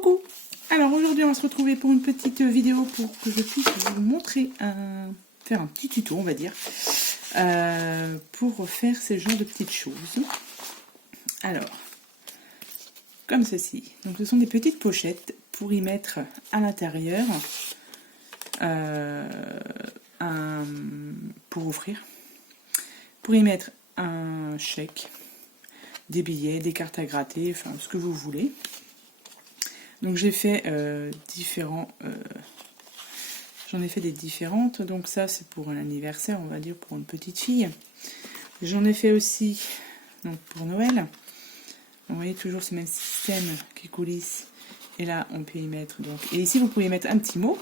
Coucou! Alors aujourd'hui on va se retrouver pour une petite vidéo pour que je puisse vous montrer, faire un petit tuto on va dire, pour faire ce genre de petites choses. Alors, comme ceci, donc ce sont des petites pochettes pour y mettre à l'intérieur, pour offrir, pour y mettre un chèque, des billets, des cartes à gratter, enfin ce que vous voulez. Donc j'ai fait j'en ai fait des différentes, donc ça c'est pour un anniversaire, on va dire pour une petite fille. J'en ai fait aussi donc pour Noël. Vous voyez toujours ce même système qui coulisse, et là on peut y mettre donc, et ici vous pouvez y mettre un petit mot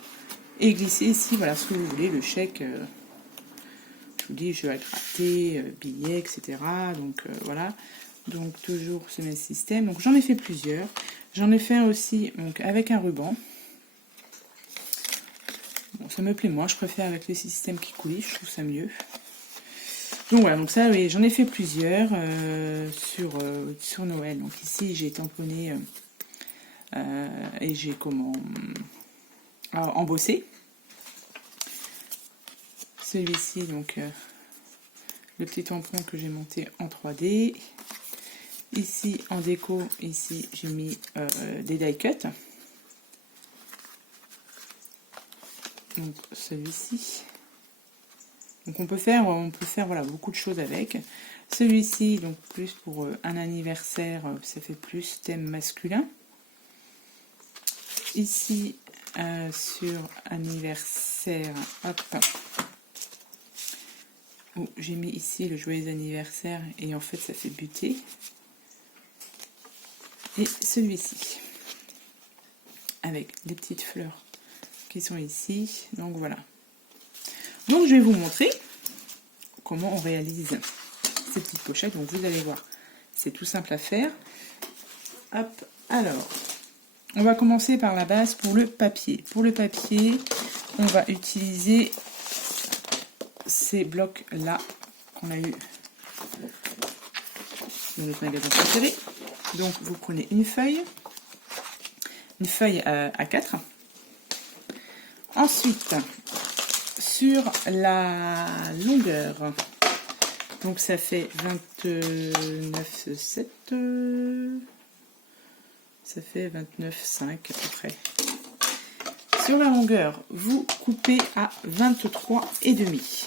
et glisser ici voilà ce que vous voulez, le chèque, je vous dis jeu à gratter, billets, etc. Donc voilà, donc toujours ce même système. Donc j'en ai fait plusieurs. J'en ai fait un aussi donc, avec un ruban. Bon, ça me plaît moins, je préfère avec les systèmes qui coulissent, je trouve ça mieux. Donc voilà, donc ça, oui, j'en ai fait plusieurs sur Noël. Donc ici, j'ai tamponné et j'ai embossé. Celui-ci, donc le petit tampon que j'ai monté en 3D. Ici en déco, ici j'ai mis des die cuts. Donc celui-ci. Donc on peut faire voilà beaucoup de choses avec. Celui-ci donc plus pour un anniversaire, ça fait plus thème masculin. Ici sur anniversaire, hop, où j'ai mis ici le joyeux anniversaire et en fait ça fait buter. Et celui-ci avec des petites fleurs qui sont ici, donc voilà. Donc je vais vous montrer comment on réalise ces petites pochettes. Donc vous allez voir, c'est tout simple à faire. Hop, alors on va commencer par la base pour le papier. Pour le papier, on va utiliser ces blocs là qu'on a eu dans notre magasin préféré. Donc vous prenez une feuille A4. Ensuite, sur la longueur, donc ça fait 29,7, ça fait 29,5 à peu près. Sur la longueur, vous coupez à 23,5.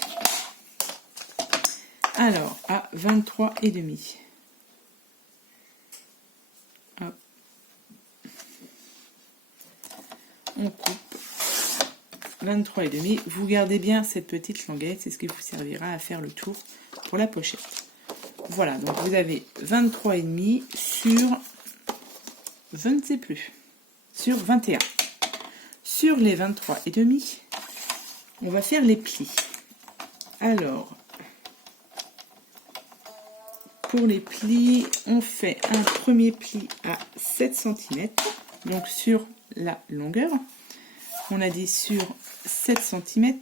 Alors, à 23,5. Hop. On coupe 23,5. Vous gardez bien cette petite languette, c'est ce qui vous servira à faire le tour pour la pochette. Voilà, donc vous avez 23,5 sur, je ne sais plus, sur 21. Sur les 23,5, on va faire les plis. Alors, pour les plis, on fait un premier pli à 7 cm, donc sur la longueur. On a dit sur 7 cm.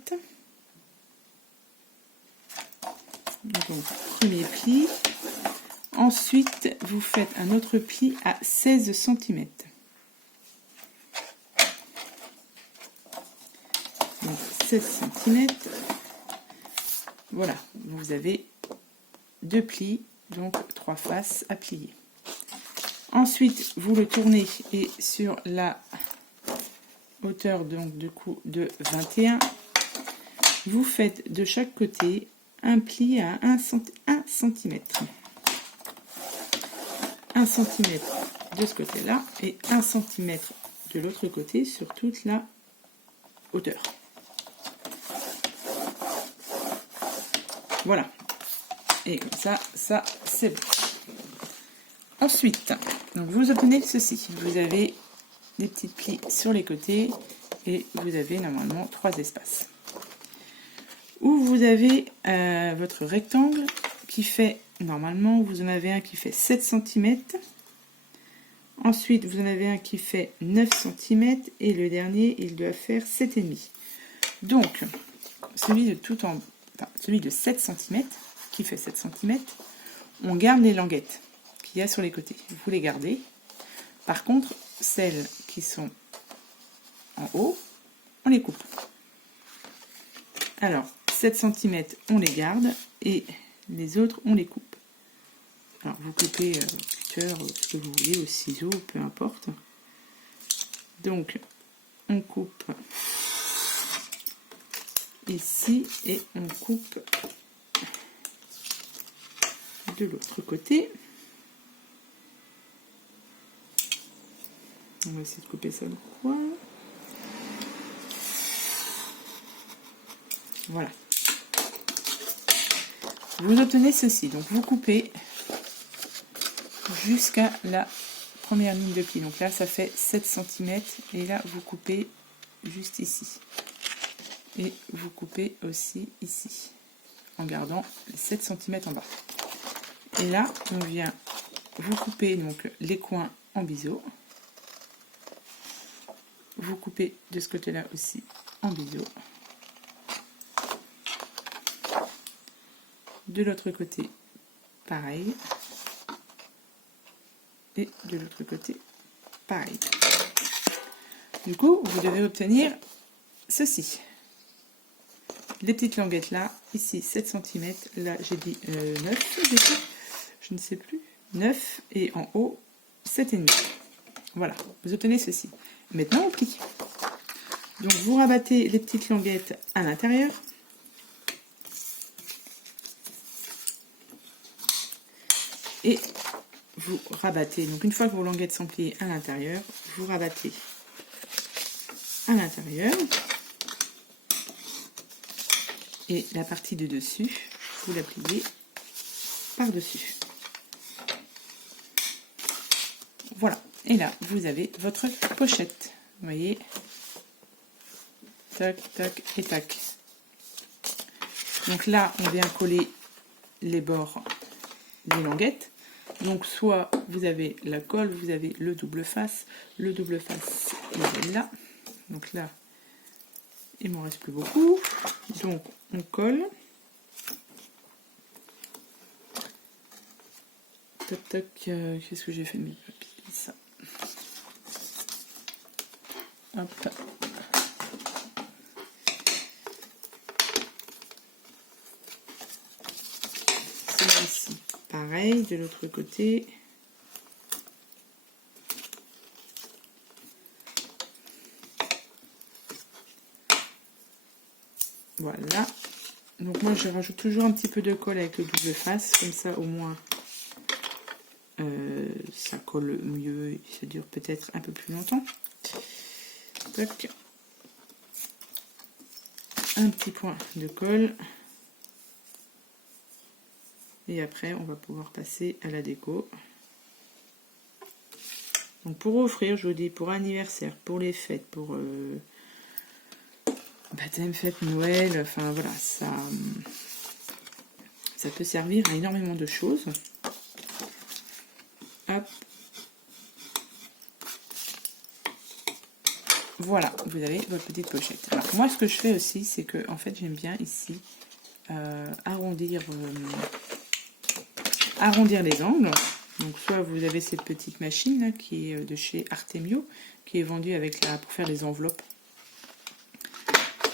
Donc, premier pli. Ensuite, vous faites un autre pli à 16 cm. Donc, 16 cm. Voilà, vous avez deux plis, donc 3 faces à plier. Ensuite, vous le tournez et sur la hauteur donc du coup de 21, vous faites de chaque côté un pli à 1 cm. 1 cm de ce côté-là et 1 cm de l'autre côté sur toute la hauteur. Voilà. Et comme ça c'est bon. Ensuite, donc vous obtenez ceci. Vous avez des petits plis sur les côtés et vous avez normalement 3 espaces. Où vous avez votre rectangle qui fait, normalement, vous en avez un qui fait 7 cm. Ensuite, vous en avez un qui fait 9 cm et le dernier, il doit faire 7,5. Donc, celui de 7 cm, qui fait 7 cm, on garde les languettes qu'il y a sur les côtés. Vous les gardez. Par contre, celles qui sont en haut, on les coupe. Alors, 7 cm, on les garde et les autres, on les coupe. Alors, vous coupez au cutter, ce que vous voulez, au ciseau, peu importe. Donc, on coupe ici et on coupe de l'autre côté. On va essayer de couper ça le coin. Voilà. Vous obtenez ceci. Donc vous coupez jusqu'à la première ligne de pli. Donc là, ça fait 7 cm. Et là, vous coupez juste ici. Et vous coupez aussi ici. En gardant les 7 cm en bas. Et là, on vient vous couper donc les coins en biseau. Vous coupez de ce côté-là aussi en biseau. De l'autre côté, pareil. Et de l'autre côté, pareil. Du coup, vous devez obtenir ceci. Les petites languettes là, ici 7 cm, là j'ai dit 9, je ne sais plus, 9 et en haut 7,5. Voilà, vous obtenez ceci. Maintenant on plie. Donc vous rabattez les petites languettes à l'intérieur. Et vous rabattez. Donc une fois que vos languettes sont pliées à l'intérieur, vous rabattez à l'intérieur. Et la partie de dessus, vous la pliez par-dessus. Voilà. Et là, vous avez votre pochette. Vous voyez, tac, tac et tac. Donc là, on vient coller les bords des languettes. Donc soit vous avez la colle, vous avez le double face. Le double face, il est là. Donc là, il m'en reste plus beaucoup. Donc on colle. Tac, tac, qu'est-ce que j'ai fait de mes papiers? Ça. Hop. Celui-ci, pareil, de l'autre côté. Voilà. Donc moi je rajoute toujours un petit peu de colle avec le double face, comme ça au moins ça colle mieux et ça dure peut-être un peu plus longtemps. Tac. Un petit point de colle. Et après on va pouvoir passer à la déco. Donc pour offrir, je vous dis, pour anniversaire, pour les fêtes, pour baptême, fête, Noël, enfin voilà, ça peut servir à énormément de choses. Hop. Voilà, vous avez votre petite pochette. Alors moi ce que je fais aussi, c'est que en fait j'aime bien ici arrondir les angles. Donc soit vous avez cette petite machine là, qui est de chez Artemio, qui est vendue avec pour faire les enveloppes.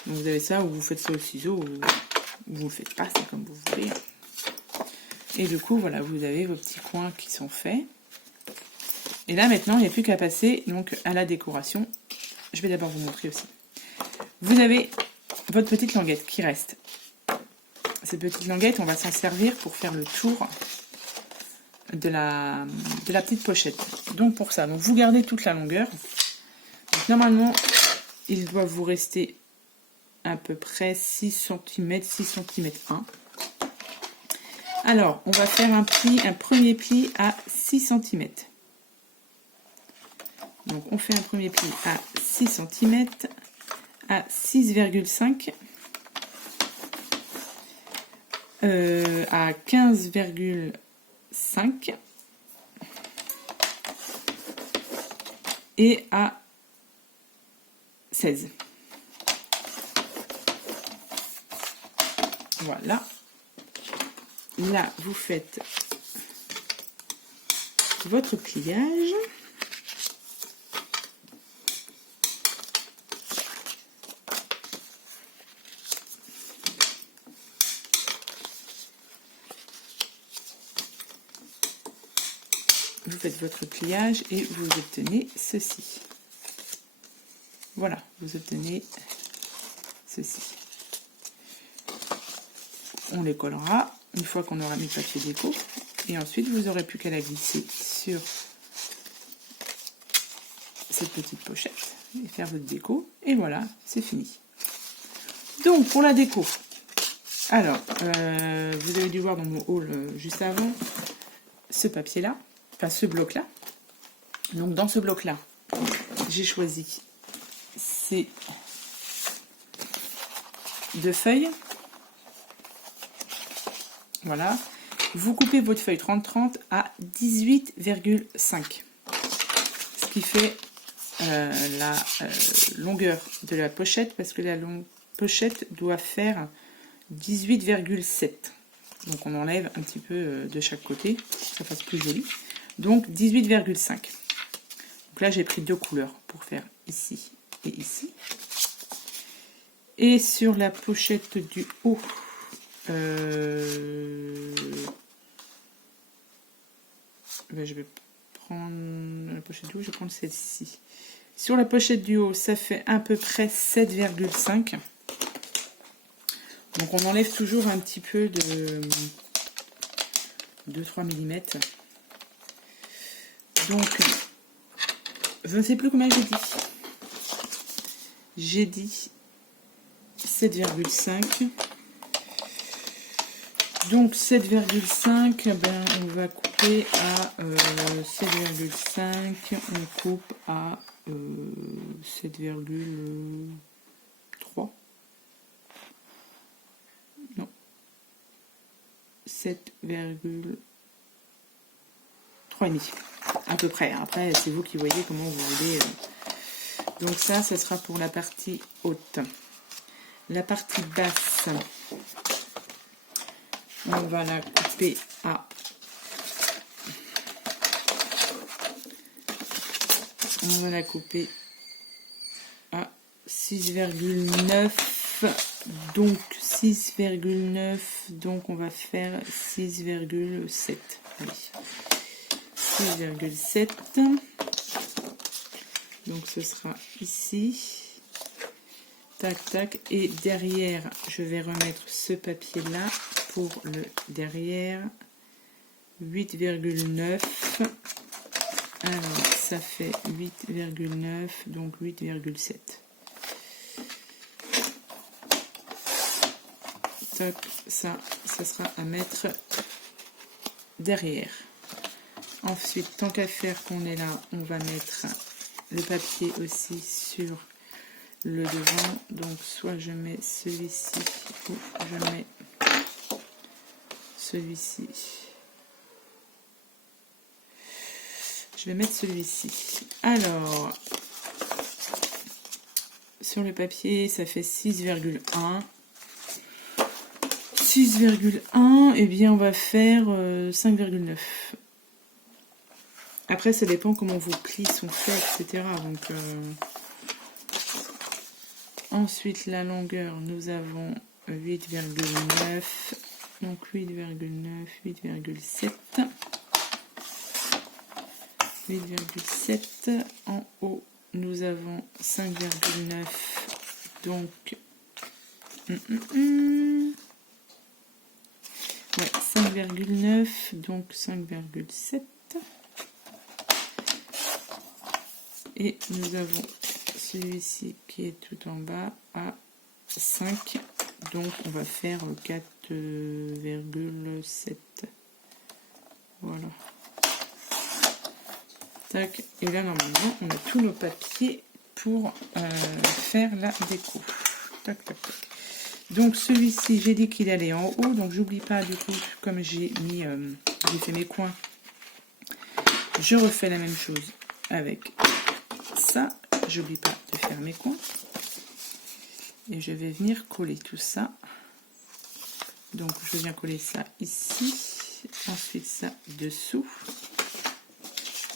Donc vous avez ça, ou vous faites ça au ciseau, ou vous le faites pas, c'est comme vous voulez. Et du coup voilà, vous avez vos petits coins qui sont faits. Et là maintenant il n'y a plus qu'à passer donc à la décoration. Je vais d'abord vous montrer aussi. Vous avez votre petite languette qui reste. Cette petite languette, on va s'en servir pour faire le tour de la petite pochette. Donc pour ça, donc vous gardez toute la longueur. Donc normalement, il doit vous rester à peu près 6 cm, 6 cm 1. Alors, on va faire un premier pli à 6 cm. Donc on fait un premier pli à 6 cm, à 6,5, à 15,5 et à 16. Voilà. Là, vous faites votre pliage. vous faites votre pliage et vous obtenez ceci. Voilà, vous obtenez ceci. On les collera une fois qu'on aura mis le papier déco. Et ensuite, vous n'aurez plus qu'à la glisser sur cette petite pochette et faire votre déco. Et voilà, c'est fini. Donc, pour la déco, alors, vous avez dû voir dans mon haul juste avant, ce papier-là, enfin ce bloc-là. Donc, dans ce bloc-là, j'ai choisi ces 2 feuilles. Voilà. Vous coupez votre feuille 30-30 à 18,5. Ce qui fait la longueur de la pochette, parce que la pochette doit faire 18,7. Donc on enlève un petit peu de chaque côté, pour que ça fasse plus joli. Donc 18,5. Donc là j'ai pris 2 couleurs pour faire ici et ici. Et sur la pochette du haut, je vais prendre la pochette du haut, je vais prendre celle-ci. Sur la pochette du haut, ça fait à peu près 7,5. Donc on enlève toujours un petit peu de 2-3 mm. Donc, je ne sais plus combien j'ai dit. J'ai dit 7,5. Donc 7,5, ben, on va couper à 7,5, on coupe à 7,3. Non. 7,3,5. À peu près. Après, c'est vous qui voyez comment vous voulez. Donc ça sera pour la partie haute. La partie basse, on va la couper à 6,9. Donc 6,9. Donc on va faire 6,7. Allez. 6,7. Donc ce sera ici. Tac, tac. Et derrière, je vais remettre ce papier-là pour le derrière. 8,9. Alors, ça fait 8,9, donc 8,7. Tac, ça sera à mettre derrière. Ensuite, tant qu'à faire qu'on est là, on va mettre le papier aussi sur le devant. Donc soit je mets celui-ci ou je mets celui-ci. Je vais mettre celui-ci. Alors, sur le papier, ça fait 6,1. 6,1, et bien on va faire 5,9. Après, ça dépend comment vos plis sont faits, etc. Donc, ensuite, la longueur, nous avons 8,9. Donc, 8,9, 8,7. 8,7. En haut, nous avons 5,9. Donc, ouais, 5,9. Donc, 5,7. Et nous avons celui-ci qui est tout en bas à 5. Donc on va faire 4,7. Voilà. Tac. Et là normalement on a tous nos papiers pour faire la déco. Tac, tac, tac. Donc celui-ci, j'ai dit qu'il allait en haut. Donc j'oublie pas du coup, comme j'ai fait mes coins, je refais la même chose avec ça. J'oublie pas de faire mes coins et je vais venir coller tout ça. Donc je viens coller ça ici, ensuite ça dessous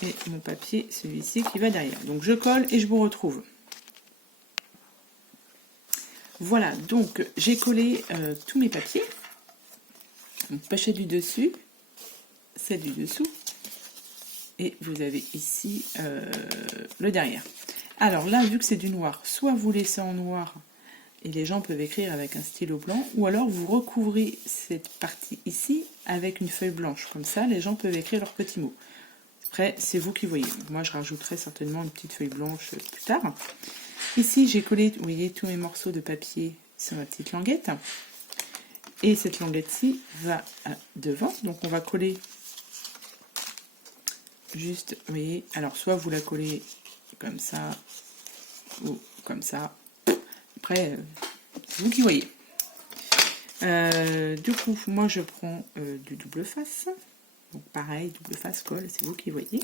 et mon papier, celui-ci qui va derrière. Donc je colle et je vous retrouve. Voilà, donc j'ai collé tous mes papiers. Donc pochette du dessus, celle du dessous et vous avez ici le derrière. Alors là, vu que c'est du noir, soit vous laissez en noir et les gens peuvent écrire avec un stylo blanc, ou alors vous recouvrez cette partie ici avec une feuille blanche. Comme ça, les gens peuvent écrire leurs petits mots. Après, c'est vous qui voyez. Moi, je rajouterai certainement une petite feuille blanche plus tard. Ici, j'ai collé, vous voyez, tous mes morceaux de papier sur ma petite languette. Et cette languette-ci va devant. Donc, on va coller juste, vous voyez, alors soit vous la collez comme ça, ou comme ça. Après, c'est vous qui voyez. Du coup, moi, je prends du double face. Donc, pareil, double face, colle, c'est vous qui voyez.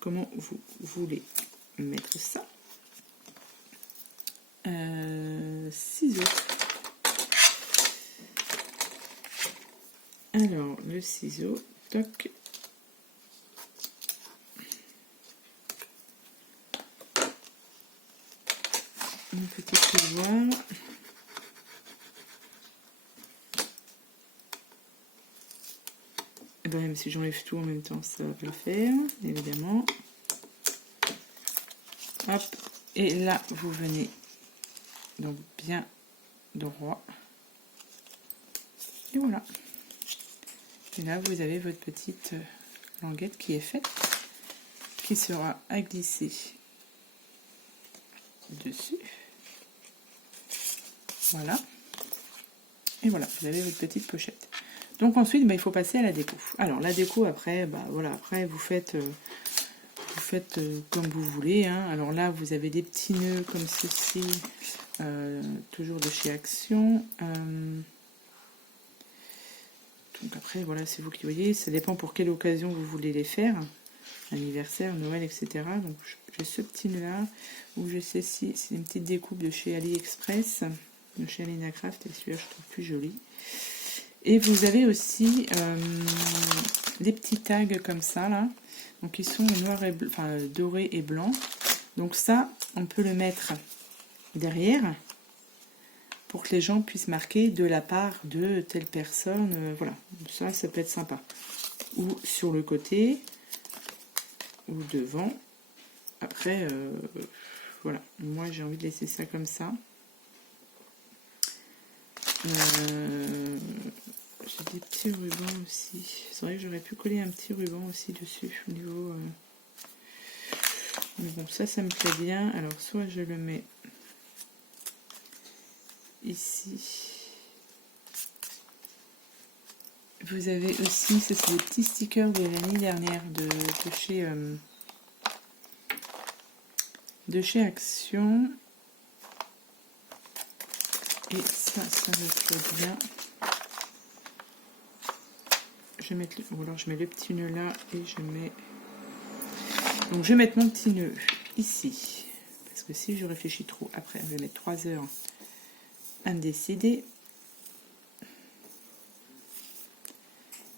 Comment vous voulez mettre ça. Ciseaux. Alors, le ciseau, toc. Une petite pouvoir. Et bien, même si j'enlève tout en même temps, ça va pas le faire, évidemment. Hop. Et là, vous venez donc bien droit. Et voilà. Et là, vous avez votre petite languette qui est faite, qui sera à glisser dessus. Voilà. Et voilà, vous avez votre petite pochette. Donc ensuite, il faut passer à la déco. Alors la déco, après, voilà, après vous faites comme vous voulez. Hein. Alors là, vous avez des petits nœuds comme ceci, toujours de chez Action. Donc après, voilà, c'est vous qui voyez. Ça dépend pour quelle occasion vous voulez les faire. Anniversaire, Noël, etc. Donc j'ai ce petit nœud là, où je sais si c'est une petite découpe de chez AliExpress, de chez Alina Craft, et celui-là je trouve plus joli. Et vous avez aussi des petits tags comme ça là, donc ils sont noir et enfin doré et blanc. Donc ça, on peut le mettre derrière pour que les gens puissent marquer de la part de telle personne. Voilà, ça peut être sympa. Ou sur le côté, ou devant. Après, voilà, moi j'ai envie de laisser ça comme ça. J'ai des petits rubans aussi. C'est vrai que j'aurais pu coller un petit ruban aussi dessus au niveau. Mais bon, ça me plaît bien. Alors, soit je le mets ici. Vous avez aussi, ça c'est des petits stickers de l'année dernière de chez Action. Et ça me plaît bien. Je vais mettre ou alors je mets le petit nœud là et je mets. Donc je vais mettre mon petit nœud ici. Parce que si je réfléchis trop, après je vais mettre 3 heures à me décider.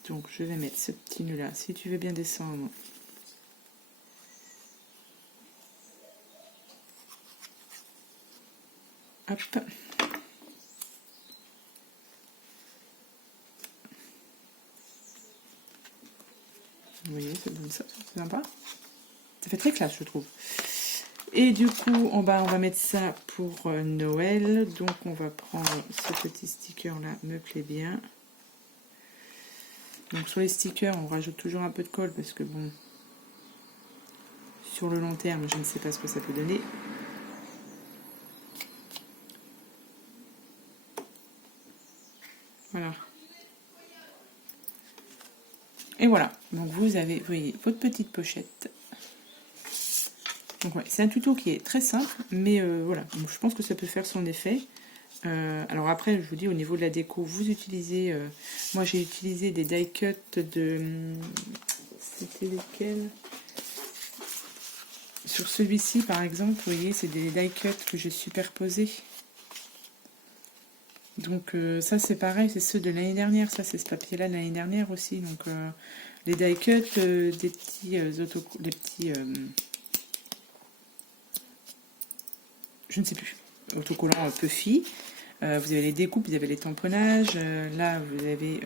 Donc je vais mettre ce petit nœud là. Si tu veux bien descendre. Hop. Vous voyez, ça donne ça, c'est sympa. Ça fait très classe, je trouve. Et du coup, on va mettre ça pour Noël. Donc, on va prendre ce petit sticker-là, me plaît bien. Donc, sur les stickers, on rajoute toujours un peu de colle parce que, bon, sur le long terme, je ne sais pas ce que ça peut donner. Voilà. Et voilà, donc vous voyez, votre petite pochette. Donc ouais, c'est un tuto qui est très simple, mais voilà, donc, je pense que ça peut faire son effet. Alors après, je vous dis, au niveau de la déco, vous utilisez... moi, j'ai utilisé des die cuts de... C'était lesquels? Sur celui-ci, par exemple, vous voyez, c'est des die cuts que j'ai superposés. Donc ça c'est pareil, c'est ceux de l'année dernière, ça c'est ce papier là de l'année dernière aussi. Donc les die cuts, des petits des petits je ne sais plus, autocollants Puffy. Vous avez les découpes, vous avez les tamponnages, là vous avez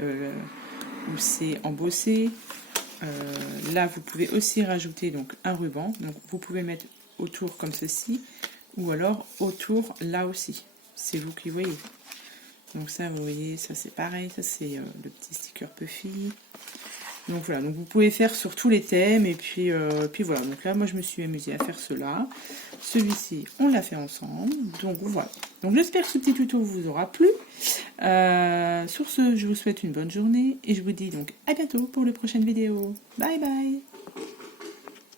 où c'est embossé. là, vous pouvez aussi rajouter donc un ruban. Donc, vous pouvez mettre autour comme ceci, ou alors autour là aussi. C'est vous qui voyez. Donc ça, vous voyez, ça c'est pareil. Ça c'est le petit sticker Puffy. Donc voilà, donc vous pouvez faire sur tous les thèmes. Et puis voilà, donc là, moi je me suis amusée à faire cela. Celui-ci, on l'a fait ensemble. Donc voilà. Donc j'espère que ce petit tuto vous aura plu. Sur ce, je vous souhaite une bonne journée. Et je vous dis donc à bientôt pour les prochaines vidéos. Bye bye.